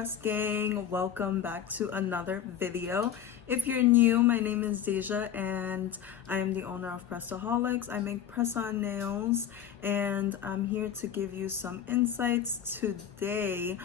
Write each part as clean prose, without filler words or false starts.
Press Gang, welcome back to another video. If you're new, my name is Deja and I am the owner of Prestaholics. I make press-on nails and I'm here to give you some insights today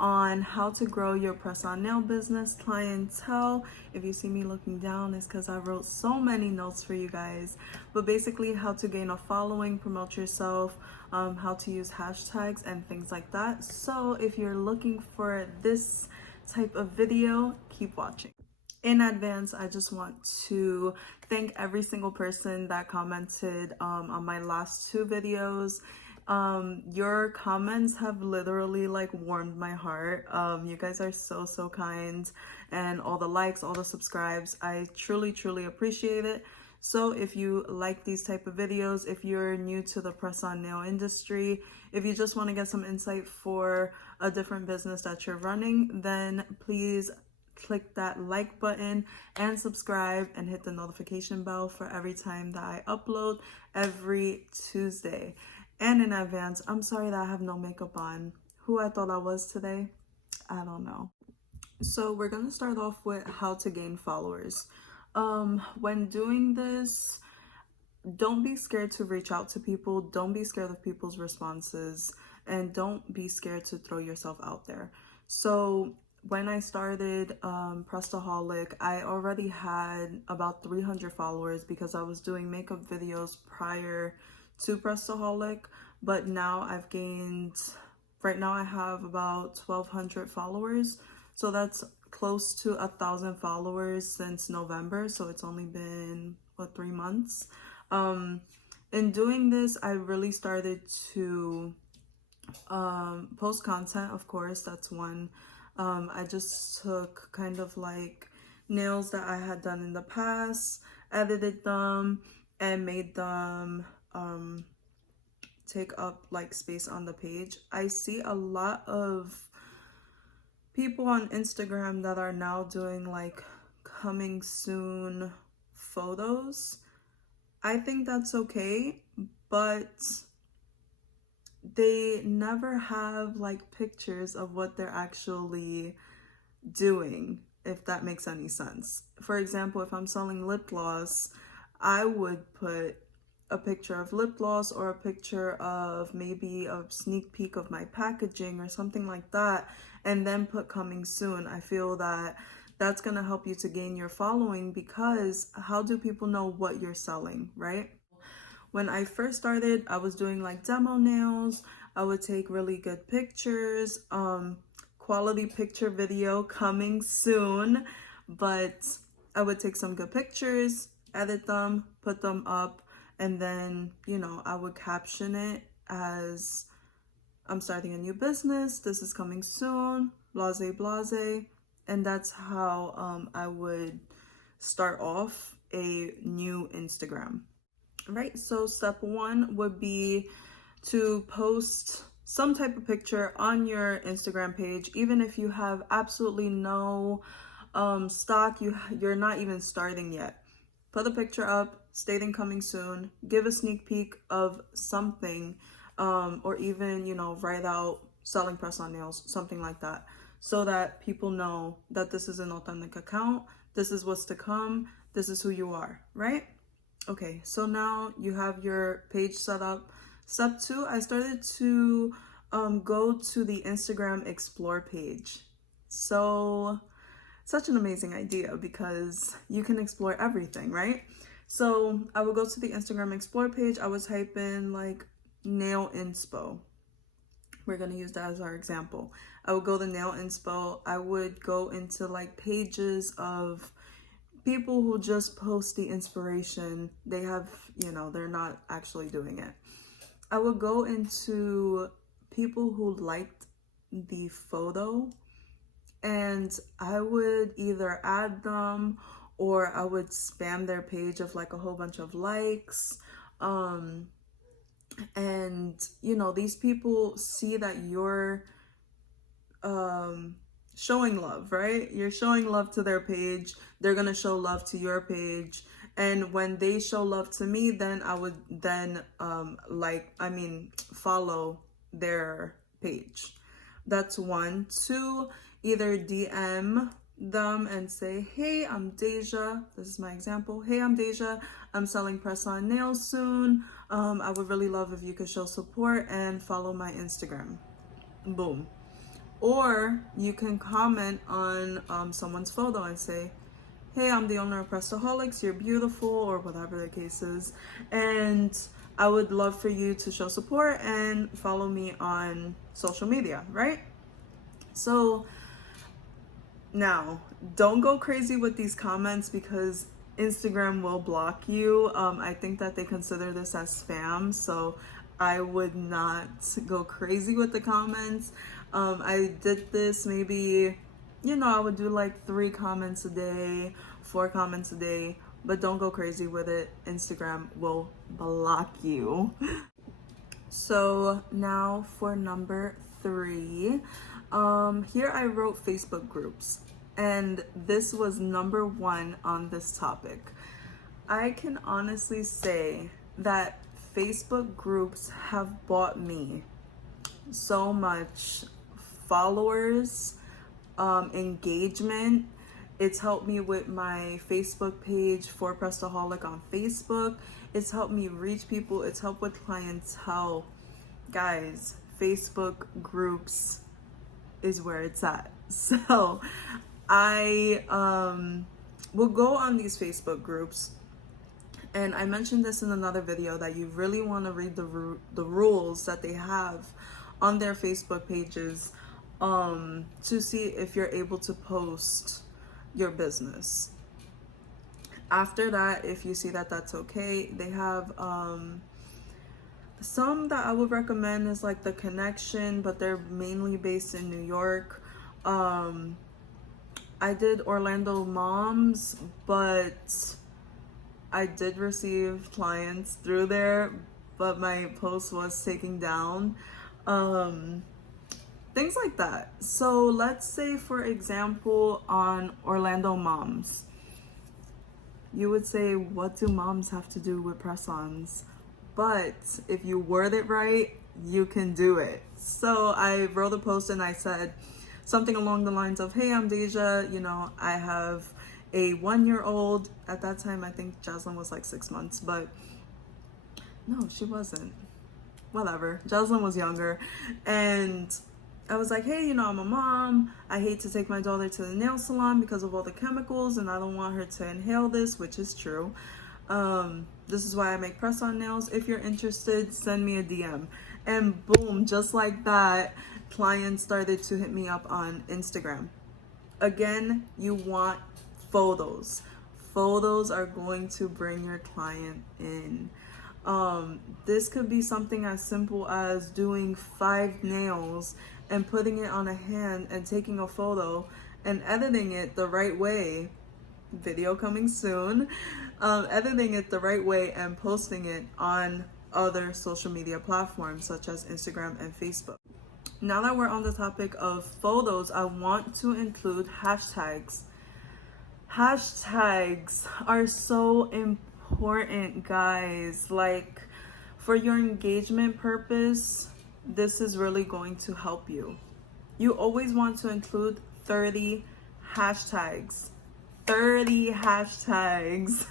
on how to grow your press-on nail business clientele. If you see me looking down, it's because I wrote so many notes for you guys, but basically how to gain a following, promote yourself, how to use hashtags and things like that. So if you're looking for this type of video, keep watching. In advance, I just want to thank every single person that commented on my last two videos. Your comments have literally like warmed my heart. You guys are so kind, and all the likes, all the subscribes, I truly appreciate it. So if you like these type of videos, if you're new to the press-on nail industry, if you just want to get some insight for a different business that you're running, then please click that like button and subscribe and hit the notification bell for every time that I upload every Tuesday. And in advance, I'm sorry that I have no makeup on. Who I thought I was today? I don't know. So we're gonna start off with how to gain followers. When doing this, don't be scared to reach out to people. Don't be scared of people's responses, and don't be scared to throw yourself out there. So when I started Prestaholic, I already had about 300 followers because I was doing makeup videos prior to Prestaholic, but now I've gained, right now I have about 1,200 followers. So that's close to 1,000 followers since November. So it's only been, what, 3 months? In doing this, I really started to post content, of course, that's one. I just took kind of like nails that I had done in the past, edited them, and made them take up like space on the page. I see a lot of people on Instagram that are now doing like coming soon photos. I think that's okay, but they never have like pictures of what they're actually doing, if that makes any sense. For example, if I'm selling lip gloss, I would put a picture of lip gloss or a picture of maybe a sneak peek of my packaging or something like that, and then put coming soon. I feel that that's gonna help you to gain your following, because how do people know what you're selling, right? When I first started, I was doing like demo nails. I would take really good pictures, quality picture video coming soon, but I would take some good pictures, edit them, put them up, and then, you know, I would caption it as I'm starting a new business, this is coming soon, blase blase. And that's how I would start off a new Instagram. Right, so step one would be to post some type of picture on your Instagram page, even if you have absolutely no stock, you're not even starting yet. Put a picture up stating coming soon, give a sneak peek of something, or even, you know, write out selling press-on nails, something like that, so that people know that this is an authentic account, this is what's to come, this is who you are, right? Okay, so now you have your page set up. Step two, I started to go to the Instagram Explore page. So such an amazing idea, because you can explore everything, right? So I would go to the Instagram Explore page. I would type in like nail inspo. We're going to use that as our example. I would go to nail inspo. I would go into like pages of people who just post the inspiration. They have, you know, they're not actually doing it. I would go into people who liked the photo, and I would either add them or I would spam their page of like a whole bunch of likes. And you know, these people see that you're showing love, right? You're showing love to their page. They're gonna show love to your page. And when they show love to me, then I would then follow their page. That's one. Two, either DM them and say, hey, I'm Deja. This is my example. Hey, I'm Deja. I'm selling press-on nails soon. I would really love if you could show support and follow my Instagram. Boom. Or you can comment on someone's photo and say, hey, I'm the owner of Prestaholics, you're beautiful, or whatever the case is. And I would love for you to show support and follow me on social media, right? So now, don't go crazy with these comments because Instagram will block you. I think that they consider this as spam, so I would not go crazy with the comments. I did this maybe, I would do like 3 comments a day, 4 comments a day, but don't go crazy with it. Instagram will block you. So now for number 3. Here I wrote Facebook groups, and this was number 1 on this topic. I can honestly say that Facebook groups have bought me so much followers, engagement. It's helped me with my Facebook page for Prestaholic on Facebook. It's helped me reach people. It's helped with clientele. Guys, Facebook groups is where it's at. So I will go on these Facebook groups, and I mentioned this in another video that you really want to read the rules that they have on their Facebook pages to see if you're able to post your business. After that, if you see that that's okay, they have some that I would recommend is like The Connection, but they're mainly based in New York. I did Orlando Moms, but I did receive clients through there, but my post was taken down. Things like that. So let's say, for example, on Orlando Moms, you would say, what do moms have to do with press-ons? But if you word it right, you can do it. So I wrote a post and I said something along the lines of, hey, I'm Deja, I have a 1-year-old. At that time, I think Jaslyn was like 6 months, but no, she wasn't. Whatever. Jaslyn was younger. And I was like, hey, I'm a mom. I hate to take my daughter to the nail salon because of all the chemicals, and I don't want her to inhale this, which is true. This is why I make press-on nails. If you're interested, send me a DM. And boom, just like that, clients started to hit me up on Instagram. Again, you want photos. Photos are going to bring your client in. This could be something as simple as doing 5 nails and putting it on a hand and taking a photo and editing it the right way. Video coming soon. Editing it the right way and posting it on other social media platforms such as Instagram and Facebook. Now that we're on the topic of photos, I want to include hashtags. Hashtags are so important, guys. Like, for your engagement purpose, this is really going to help you. You always want to include 30 hashtags. 30 hashtags.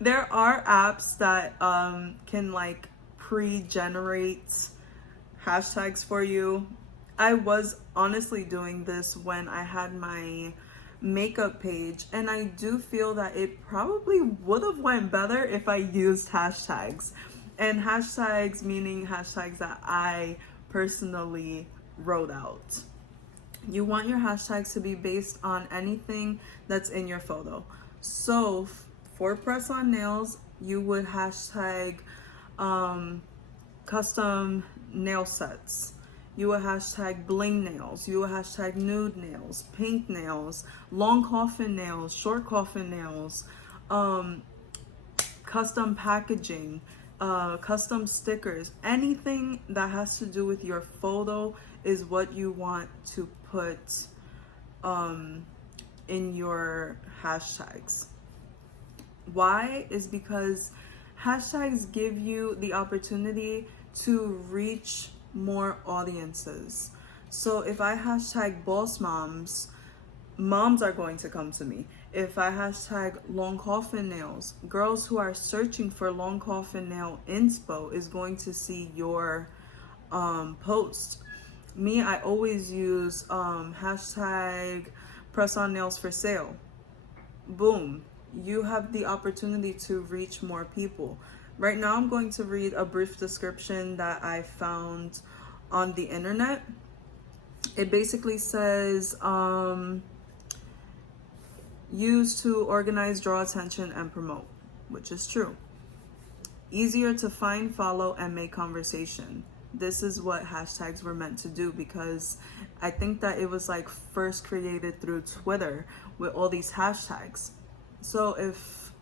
There are apps that can like pre-generate hashtags for you. I was honestly doing this when I had my makeup page, and I do feel that it probably would have went better if I used hashtags. And hashtags meaning hashtags that I personally wrote out. You want your hashtags to be based on anything that's in your photo. So for press-on nails, you would hashtag custom nail sets. You would hashtag bling nails. You would hashtag nude nails, pink nails, long coffin nails, short coffin nails, custom packaging, custom stickers. Anything that has to do with your photo is what you want to put in your hashtags. Why? Is because hashtags give you the opportunity to reach more audiences. So if I hashtag boss moms, moms are going to come to me. If I hashtag long coffin nails, girls who are searching for long coffin nail inspo is going to see your post. Me, I always use hashtag press on nails for sale. Boom, you have the opportunity to reach more people. Right now, I'm going to read a brief description that I found on the internet. It basically says, used to organize, draw attention, and promote, which is true. Easier to find, follow, and make conversation. This is what hashtags were meant to do, because I think that it was like first created through Twitter with all these hashtags. So if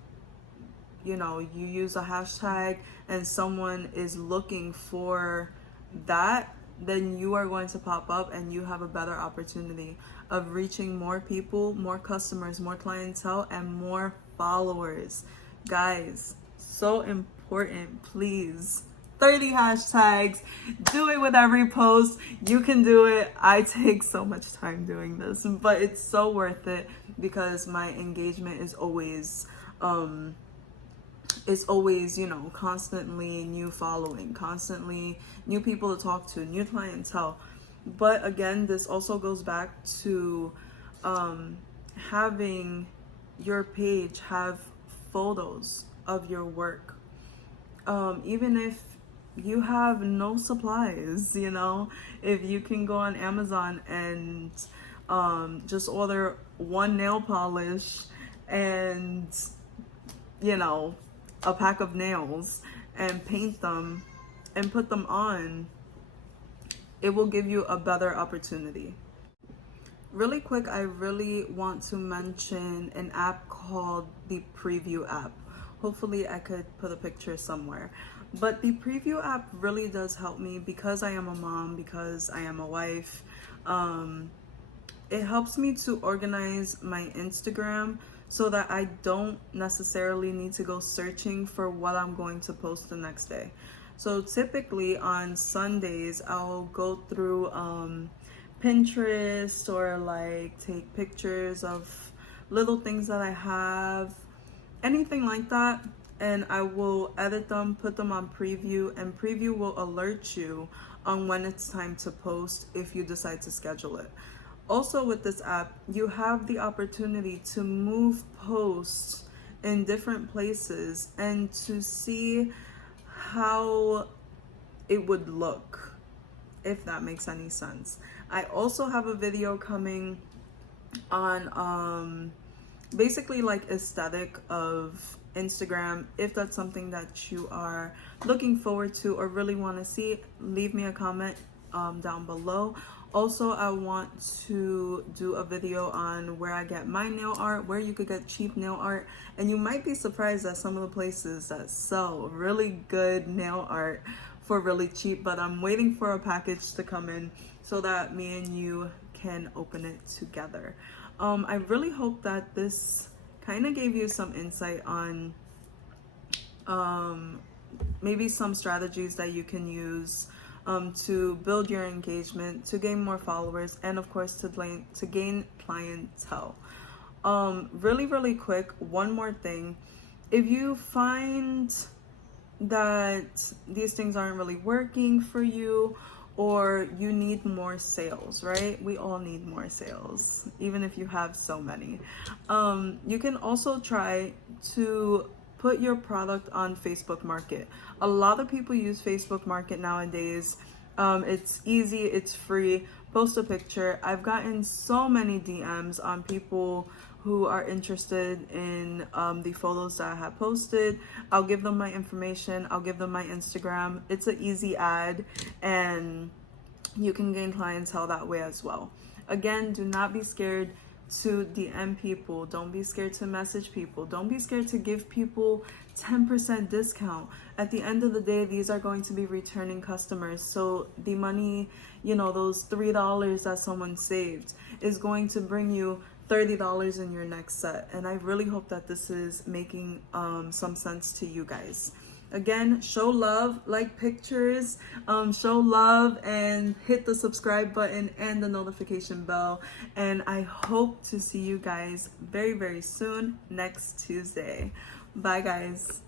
you use a hashtag and someone is looking for that, then you are going to pop up and you have a better opportunity of reaching more people, more customers, more clientele, and more followers. Guys, so important. Please, 30 hashtags. Do it with every post. You can do it. I take so much time doing this, but it's so worth it because my engagement is always constantly new following, constantly new people to talk to, new clientele. But again, this also goes back to having your page have photos of your work. Even if you have no supplies, if you can go on Amazon and just order one nail polish and a pack of nails and paint them and put them on, it will give you a better opportunity. Really quick, I really want to mention an app called the Preview app. Hopefully I could put a picture somewhere. But the Preview app really does help me because I am a mom, because I am a wife. It helps me to organize my Instagram so that I don't necessarily need to go searching for what I'm going to post the next day. So typically on Sundays, I'll go through Pinterest or like take pictures of little things that I have, anything like that, and I will edit them, put them on Preview, and Preview will alert you on when it's time to post if you decide to schedule it. Also with this app, you have the opportunity to move posts in different places and to see how it would look, if that makes any sense. I also have a video coming on basically like aesthetic of Instagram. If that's something that you are looking forward to or really want to see, leave me a comment down below. Also, I want to do a video on where I get my nail art, where you could get cheap nail art, and you might be surprised at some of the places that sell really good nail art for really cheap. But I'm waiting for a package to come in so that me and you can open it together. I really hope that this kind of gave you some insight on maybe some strategies that you can use to build your engagement, to gain more followers, and of course to gain clientele. Really quick, one more thing. If you find that these things aren't really working for you, or you need more sales, right? We all need more sales, even if you have so many. You can also try to put your product on Facebook Market. A lot of people use Facebook Market nowadays. It's easy, it's free. Post a picture. I've gotten so many DMs on people who are interested in the photos that I have posted. I'll give them my information. I'll give them my Instagram. It's an easy ad, and you can gain clientele that way as well. Again, do not be scared to DM people. Don't be scared to message people. Don't be scared to give people 10% discount. At the end of the day, these are going to be returning customers. So the money, those $3 that someone saved is going to bring you $30 in your next set. And I really hope that this is making some sense to you guys. Again, show love, like pictures, show love, and hit the subscribe button and the notification bell. And I hope to see you guys very, very soon next Tuesday. Bye, guys.